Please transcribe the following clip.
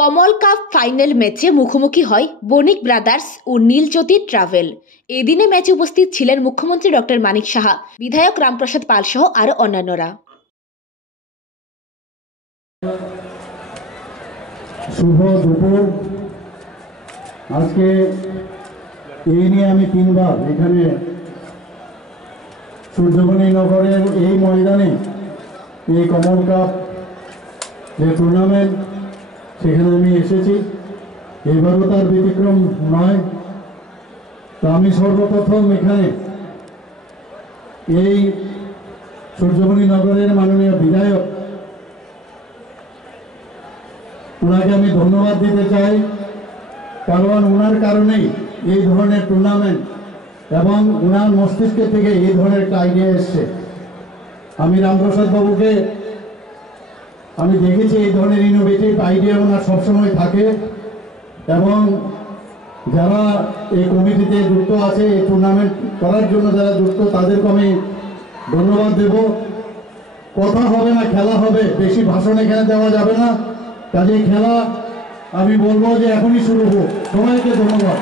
কমল cup final ম্যাচে মুখোমুখি হয় বণিক ব্রাদার্স ও নীলজ্যোতি ট্রাভেল। এদিনে ম্যাচে উপস্থিত ছিলেন মুখ্যমন্ত্রী ডক্টর মানিক সাহা, বিধায়ক রামপ্রসাদ পাল সহ আরো অন্যান্যরা। শুভ দুপুর। আজকে এই নিয়ে আমি তিনবার এখানে সূর্যমণি নগরের এই ময়দানে এই কমল কাপ যে টুর্নামেন্ট সেখানে আমি এসেছি। এবারও তার ব্যতিক্রম নয়। তো আমি সর্বপ্রথম এখানে এই সূর্যমণি নগরের মাননীয় বিধায়ক, ওনাকে আমি ধন্যবাদ দিতে চাই, কারণ ওনার কারণেই এই ধরনের টুর্নামেন্ট এবং ওনার মস্তিষ্কের থেকে এই ধরনের একটা আইডিয়া এসছে। আমি রামপ্রসাদ বাবুকে আমি দেখেছি এই ধরনের ইনোভেটিভ আইডিয়া ওনার সবসময় থাকে, এবং যারা এই কমিটিতে যুক্ত আছে, এই টুর্নামেন্ট করার জন্য যারা যুক্ত, তাদেরকে আমি ধন্যবাদ দেব। কথা হবে না, খেলা হবে, বেশি ভাষণ এখানে দেওয়া যাবে না। কাজে খেলা আমি বলবো যে এখনই শুরু হোক। সবাইকে ধন্যবাদ।